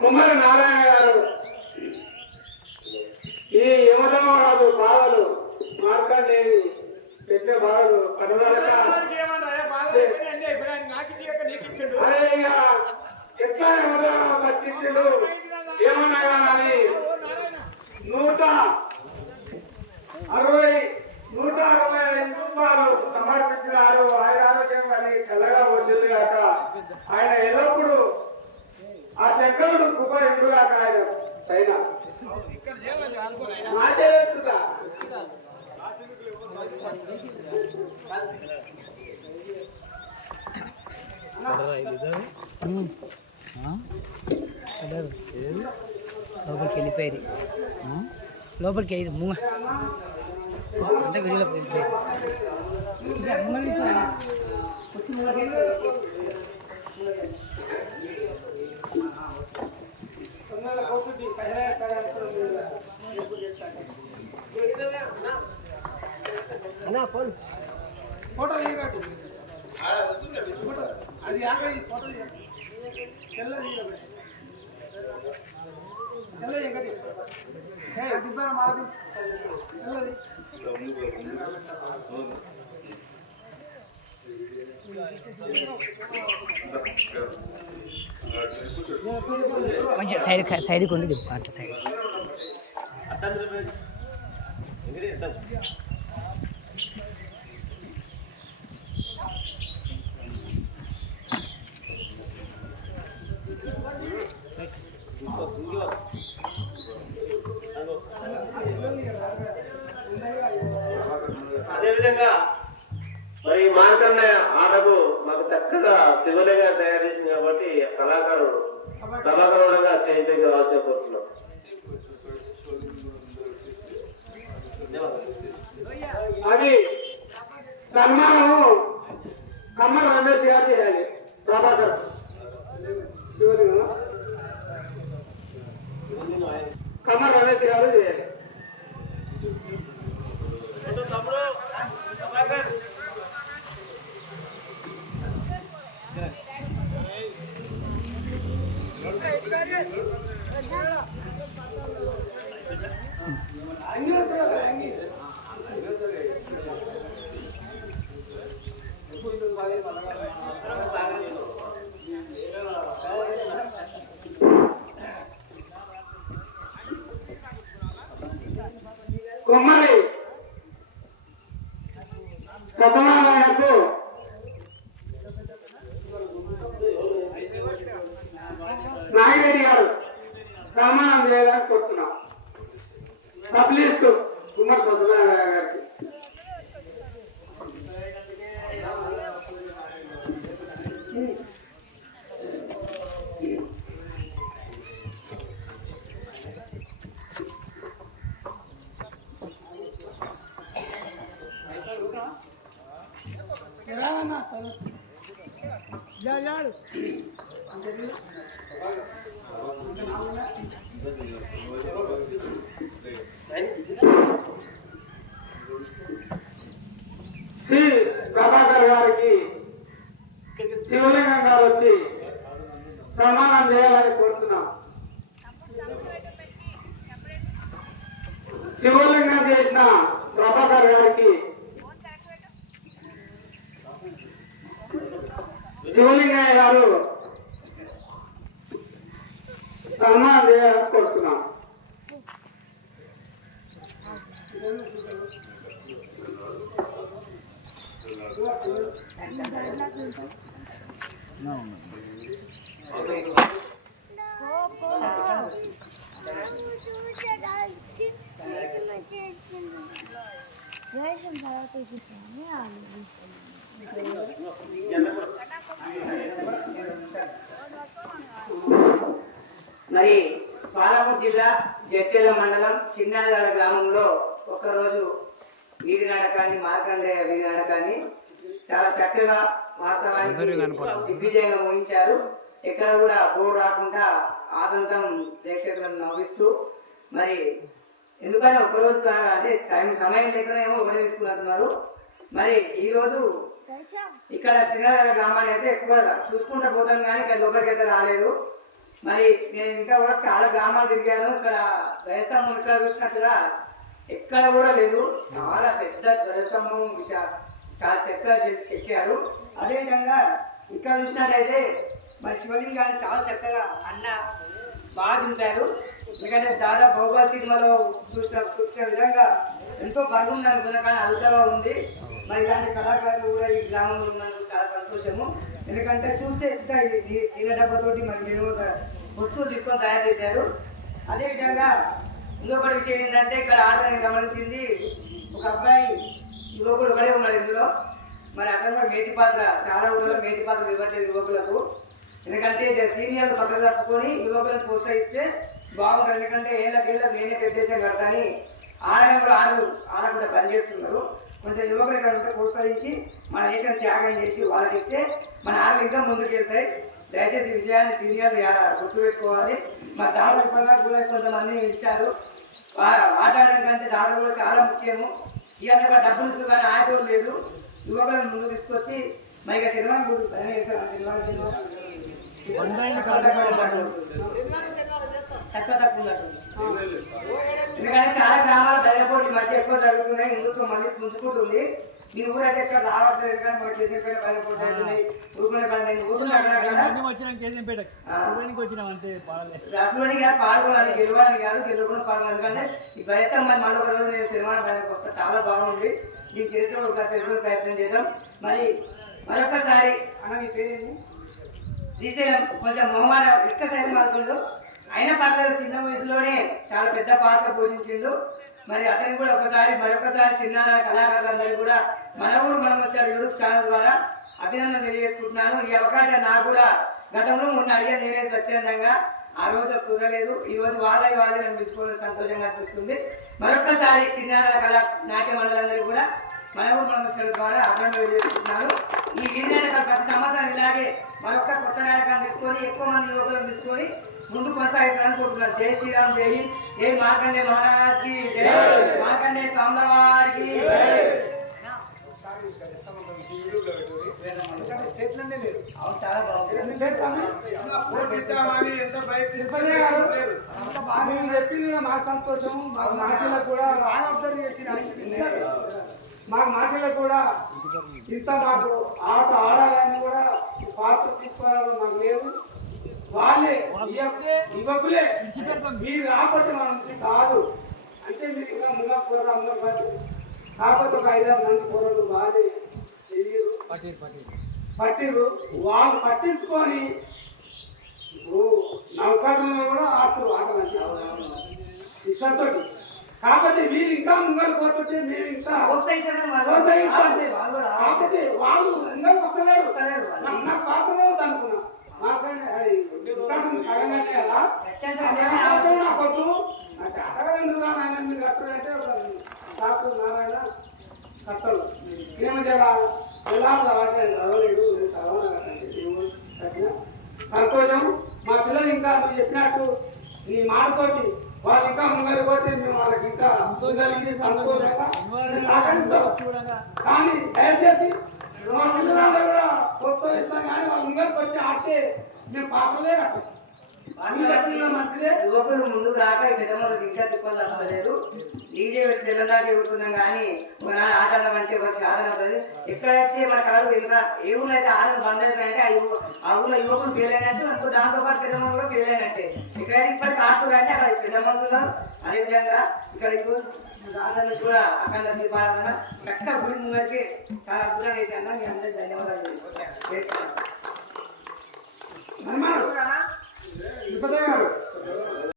కుమ్మరి నారాయణ గారు ఈ యమధర్మరాజు బాధలు మార్కండేవి పెట్టే బాధలు ఎట్లా యమధర్మరాజు పట్టించాడు ఏమన్నా కానీ 165 రూపాయలు సమర్పించినారు. ఆయన ఆరోగ్యం అని చల్లగా వచ్చింది కాక ఆయన ఎల్లప్పుడూ ఆ శంకరుడు కృప ఇండుగాక ఆయన పైన మాట్లాడుతుందా లోపలికి వెళ్ళిపోయారు లోపలికి వెళ్ళి మూగ అంటే వీడియోలో వెళ్ళిపోయారు ఫోన్ ఫోటో అది ఫోటో మంచిగా సైడ్కి ఉండి దిప్పు అట్లా సైడ్ అదేవిధంగా మరి మార్కండ ఆటకు మాకు చక్కగా శివలింగా తయారు చేసింది కాబట్టి కళాకారుడుగా స్టేజ్ దగ్గర రాసిపోతున్నాం. అది సన్మానము కమ్మల రమేష్ గారు చేయాలి. ప్రభాకర్ కమ్మల రమేష్ గారు చేయాలి. కుమ్మరి సత్యనారాయణకు నాగిరెడ్డి గారు సన్మానం చేయాలని కోరుతున్నాం. పబ్లిస్ట్ కుమ్మరి సత్యనారాయణ గారికి శ్రీ ప్రభాకర్ గారికి శివలింగం గారు వచ్చి సన్మానం చేయాలని కోరుతున్నాం. శివలింగం చేసిన ప్రభాకర్ గారికి శివలింగయ్య గారు సన్మానం చేయాలని కోరుతున్నాం. మరి పాలమూరు జిల్లా జడ్చర్ల మండలం చిన్నాదిగల గ్రామంలో ఒక్కరోజు వీధి నాటకాన్ని మార్కండేయ వీధి నాటకాన్ని చాలా చక్కగా వాస్తవానికి దిగ్విజయంగా ముగించారు. ఎక్కడ కూడా బోర్డు రాకుండా ఆతంకం ప్రేక్షకులను నవ్విస్తూ మరి ఎందుకని ఒక్కరోజు అంటే సమయం లేకనేమో ఒకటే తీసుకున్నట్టున్నారు. మరి ఈరోజు ఇక్కడ చిన్న గ్రామాన్ని అయితే ఎక్కువ చూసుకుంటూ పోతాం కానీ ఇక్కడ లోపలికి అయితే రాలేదు. మరి నేను ఇంకా కూడా చాలా గ్రామాలు తిరిగాను. ఇక్కడ ధ్వజస్తంభం ఇక్కడ చూసినట్టుగా ఎక్కడ కూడా లేదు. చాలా పెద్ద ధ్వజస్తంభం చాలా చెక్కారు. అదేవిధంగా ఇక్కడ చూసినట్టయితే మరి శివలింగాన్ని చాలా చక్కగా అన్న బాగా తింటారు. ఎందుకంటే దాదాపు బాహుబలి సినిమాలో చూసిన విధంగా ఎంతో బరువు ఉంది అనుకున్నా, కానీ అదుపుగా ఉంది. మరి ఇలాంటి కళాకారులు కూడా ఈ గ్రామంలో ఉన్నందుకు చాలా సంతోషము. ఎందుకంటే చూస్తే ఇంత నీళ్ళ డబ్బతోటి మరి నేను వస్తువులు తీసుకొని తయారు చేశారు. అదేవిధంగా ఇంకొకటి విషయం ఏంటంటే ఇక్కడ ఆడదాన్ని గమనించింది ఒక అబ్బాయి యువకుడు ఒకడే ఉన్నాడు ఇందులో. మరి అతను కూడా మేటి పాత్ర, చాలా ఊళ్ళో మేటి పాత్రలు ఇవ్వట్లేదు యువకులకు. ఎందుకంటే సీనియర్లు పక్కన తప్పుకొని యువకులను ప్రోత్సహిస్తే బాగుంటుంది. ఎందుకంటే ఏళ్ళకేళ్ళ నేనే పెద్దేశం కడతాని ఆడడం కూడా ఆడకుండా బంద్ చేస్తున్నారు. కొంచెం యువకులు ఎక్కడ ఉంటే ప్రోత్సహించి మన దేశాన్ని త్యాగం చేసి వాళ్ళకి ఇస్తే మన ఆటలు ఇంకా ముందుకు వెళ్తాయి. దయచేసి ఈ విషయాన్ని సీనియర్లు గుర్తుపెట్టుకోవాలి. మా దాడుల పనులకు కూడా కొంతమందిని పిలిచారు. ఆట ఆడడం కంటే దాడులు కూడా చాలా ముఖ్యము. ఇవన్నీ డబ్బులు ఇస్తారు కానీ ఆటోలు లేదు. యువకులను ముందుకు తీసుకొచ్చి మరి ఇక శనివారం గురించి పని చేస్తారు. తక్కువ ఉన్నట్టు. ఎందుకంటే చాలా గ్రామాల బయలుపోటీ మధ్య ఎక్కువ జరుగుతున్నాయి. హిందుత్వం మళ్ళీ పుంజుకుంటుంది. మీ ఊరైతే ఇక్కడ రావట్లేదు. ఎందుకంటే మన కేసీపేట బయలుపోటీ అవుతున్నాయి. ఊరుకునే పని నేను ఊరుకున్నా రసలోని కాదు పాల్గొనాలి, గెలవాలని కాదు, గెలుపుకుని పాల్గొనాలి. ఎందుకంటే ఈ వయసు మరి మళ్ళీ ఒక రోజు నేను శనివారం బయటకు వస్తాను. చాలా బాగుంది. దీని చరిత్రలో ఒకసారి తెలుసుకునే ప్రయత్నం చేద్దాం. మరి మరొకసారి అన్న మీ పేరేంటి? శ్రీశైలం కొంచెం మొహమాట ఇక్క సైతం మారుతుండు. అయినా పర్లేదు, చిన్న వయసులోనే చాలా పెద్ద పాత్ర పోషించిండు. మరి అతనికి కూడా మరొకసారి చిన్న కళాకారులందరికీ కూడా మన ఊరు మనం వచ్చాడు యూట్యూబ్ ఛానల్ ద్వారా అభినందనలు తెలియజేసుకుంటున్నాను. ఈ అవకాశం నాకు కూడా గతంలో మొన్న అడిగా నేనే స్వచ్ఛందంగా. ఆ రోజు కుదరలేదు. ఈ రోజు వాళ్ళే నన్ను పిలుచుకోవడం సంతోషంగా అనిపిస్తుంది. మరొకసారి చిన్న నాట్య మండలందరికీ కూడా మన ఊరు మనం వచ్చాడు ద్వారా అభినందనలు తెలియజేసుకుంటున్నాను. ఈ వీధి నాటకాలు ప్రతి సంవత్సరం ఇలాగే మరొక కొత్త నాటకాన్ని తీసుకొని ఎక్కువ మంది యువకులను తీసుకొని ముందు కొనసాగిస్తారని కోరుతున్నాను. జై శ్రీరామ్, జై హింద్, జై మార్కండే మహారాజ్ కి జై, మార్కండే స్వామివారికి చాలా బాగుంది. చెప్పింది మాకు సంతోషం. మాకు మాటలకు కూడా ఇంత మాకు ఆట ఆడాలని కూడా పాత్ర తీసుకోవాలని మాకు లేదు. వాళ్ళే యువకులే మీరు రాకపోతే మనం కాదు అంటే మీరు ఇంకా ముందు కాకపోతే ఒక 5-6 మంది కూరలు వాళ్ళే పట్టిరు. వాళ్ళు పట్టించుకొని నౌకర్లు కూడా ఆటలు ఇష్టంతో. కాకపోతే వీళ్ళు ఇంకా ముంగలు పోతుంటే మేము ఇంకా కాకపోతే వాళ్ళు ముంగలు వస్తలేరు. నాకు పాత్ర అనుకున్నా సగంగానే కదా నాకొద్దు నా శాతగా ఎందుకు రాయన మీరు కట్టాలంటే డాక్టర్ నారాయణ కట్టలు చదవలేడు సంతోషం. మా పిల్లలు ఇంకా మీరు చెప్పినట్టు నీ మాటతోటి వాళ్ళు ఇంకా ముంగలి పోతే మేము వాళ్ళకి ఇంకా సంతోషంగా సహకరిస్తాం. కానీ దయచేసి మా పిల్లలందరూ కూడా ప్రోత్సహిస్తాం. కానీ వాళ్ళు ముంగలికి వచ్చి ఆడితే మేము పాపలే కట్టాం. మంచిదే. యువకులు ముందుకు రాక పెద్దమ్మలకు ఇంకా తిప్పలు తప్పలేదు. డీజే పెట్టి తెల్లందాకా ఎగురుతున్నాం కానీ ఒకనాడు ఆట ఆడమంటే ఒక సాధన అవుతుంది. ఎక్కడైతే మన కళలు ఇంకా ఏ ఊళ్ళో అయితే ఆటలు బంద్ అవుతాయంటే ఆ ఊళ్ళో యువకులు ఫెయిల్ అయినట్టు అనుకో, దాంతో పాటు పెద్దమ్మ కూడా ఫెయిల్ అయినట్టే. ఎక్కడైతే ఇప్పటికి ఆడుతున్నారు అంటే అక్కడ పెద్ద మనుషులు. అదేవిధంగా ఇక్కడ ఇప్పుడు ఆటలు కూడా అఖండ దీపారాధన చక్కగా గుడి ముందరికి చాలా అద్భుతంగా చేశాను. మీ అందరికీ ధన్యవాదాలు.